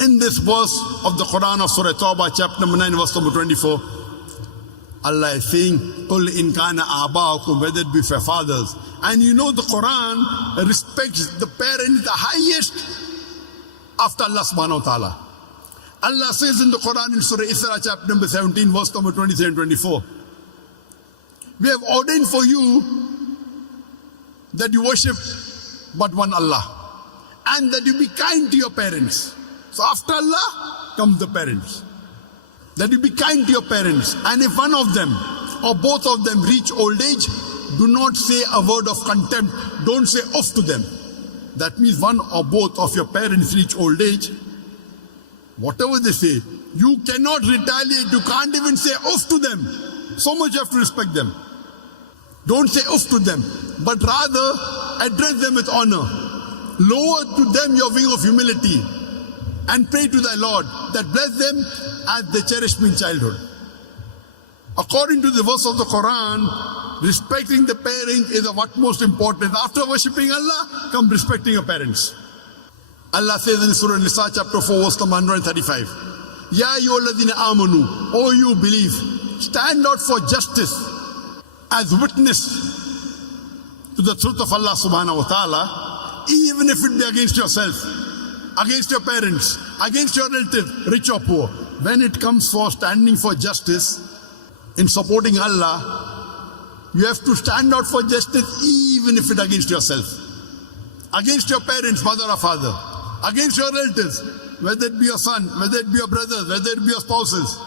In this verse of the Quran of Surah Tawbah, chapter number 9, verse number 24, Allah is saying, قُلْ إِنْ كَانَ آبَاؤُكُمْ, whether it be for fathers. And you know the Quran respects the parent the highest after Allah subhanahu wa ta'ala. Allah says in the Quran in Surah Isra, chapter number 17, verse number 23 and 24, we have ordained for you that you worship but one Allah, and that you be kind to your parents. So after Allah comes the parents. That you be kind to your parents, and if one of them or both of them reach old age, do not say a word of contempt. Don't say off to them. That means one or both of your parents reach old age, whatever they say, you cannot retaliate. You can't even say off to them. So much you have to respect them. Don't say off to them, but rather address them with honor. Lower to them your wing of humility and pray to thy Lord that bless them as they cherished me in childhood. According to the verse of the Quran, respecting the parents is of utmost importance. After worshipping Allah, come respecting your parents. Allah says in Surah Nisa, chapter 4, verse number 135, Ya ayyuhalladhina amanu, O you believe, stand out for justice as witness to the truth of Allah subhanahu wa ta'ala, even if it be against yourself, against your parents, against your relatives, rich or poor. When it comes for standing for justice in supporting Allah, you have to stand out for justice even if it against yourself, against your parents, mother or father, against your relatives, whether it be your son, whether it be your brothers, whether it be your spouses,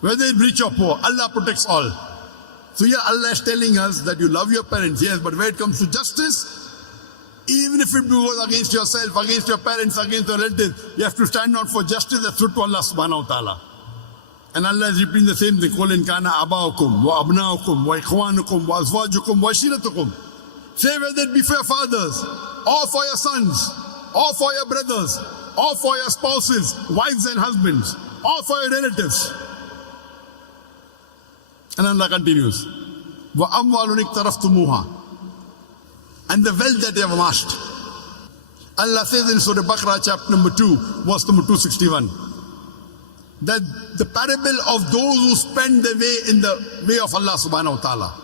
whether it be rich or poor. Allah protects all. So here Allah is telling us that you love your parents, yes, but when it comes to justice, even if it goes against yourself, against your parents, against your relatives, you have to stand out for justice that's true to Allah subhanahu wa ta'ala. And Allah is repeating the same thing. قُلْ إِنْ كَانَ أَبَاؤُكُمْ وَأَبْنَاؤُكُمْ وَإِخْوَانُكُمْ وَأَزْوَاجُكُمْ وَعَشِيرَتُكُمْ. Say whether it be for your fathers, or for your sons, or for your brothers, or for your spouses, wives and husbands, or for your relatives. And Allah continues, وَأَمْوَالٌ اقْتَرَفْتُمُوهَا, and the wealth that they have amassed. Allah says in Surah Baqarah, chapter number 2, verse number 261, that the parable of those who spend their way in the way of Allah subhanahu wa ta'ala,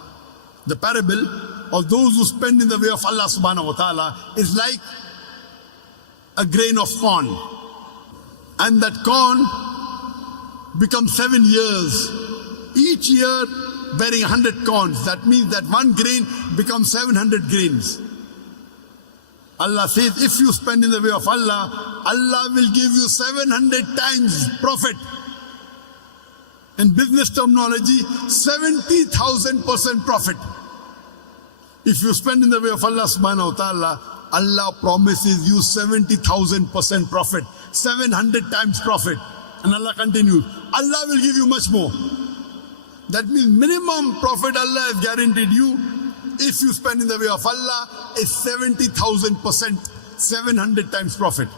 the parable of those who spend in the way of Allah subhanahu wa ta'ala is like a grain of corn, and that corn becomes 7 years, each year bearing 100 corns. That means that one grain becomes 700 grains. Allah says, if you spend in the way of Allah, Allah will give you 700 times profit. In business terminology, 70,000% profit. If you spend in the way of Allah subhanahu wa ta'ala, Allah promises you 70,000% profit, 700 times profit. And Allah continues, Allah will give you much more. That means minimum profit Allah has guaranteed you if you spend in the way of Allah is 70,000%, 700 times profit.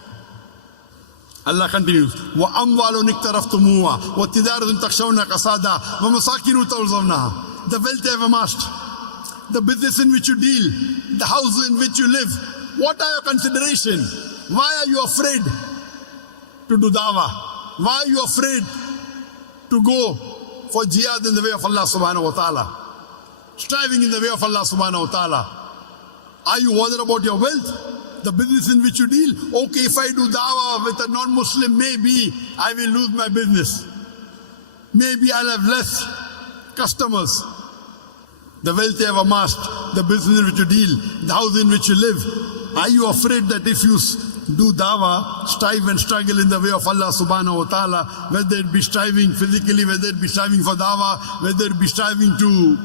Allah continues, وَأَمْوَالٌ اقْتَرَفْتُمُوهَا وَتِجَارَةٌ تَخْشَوْنَ كَسَادَهَا وَمَسَاكِنُ تَرْضَوْنَهَا. The wealth you have amassed, the business in which you deal, the house in which you live. What are your considerations? Why are you afraid to do dawah? Why are you afraid to go for jihad in the way of Allah subhanahu wa ta'ala? Striving in the way of Allah subhanahu wa ta'ala. Are you worried about your wealth? The business in which you deal? Okay, if I do dawah with a non-Muslim, maybe I will lose my business. Maybe I'll have less customers. The wealth you have amassed, the business in which you deal, the house in which you live. Are you afraid that if you do dawah, strive and struggle in the way of Allah subhanahu wa ta'ala, whether it be striving physically, whether it be striving for dawah, whether it be striving to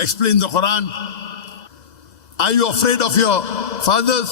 explain the Quran, are you afraid of your fathers?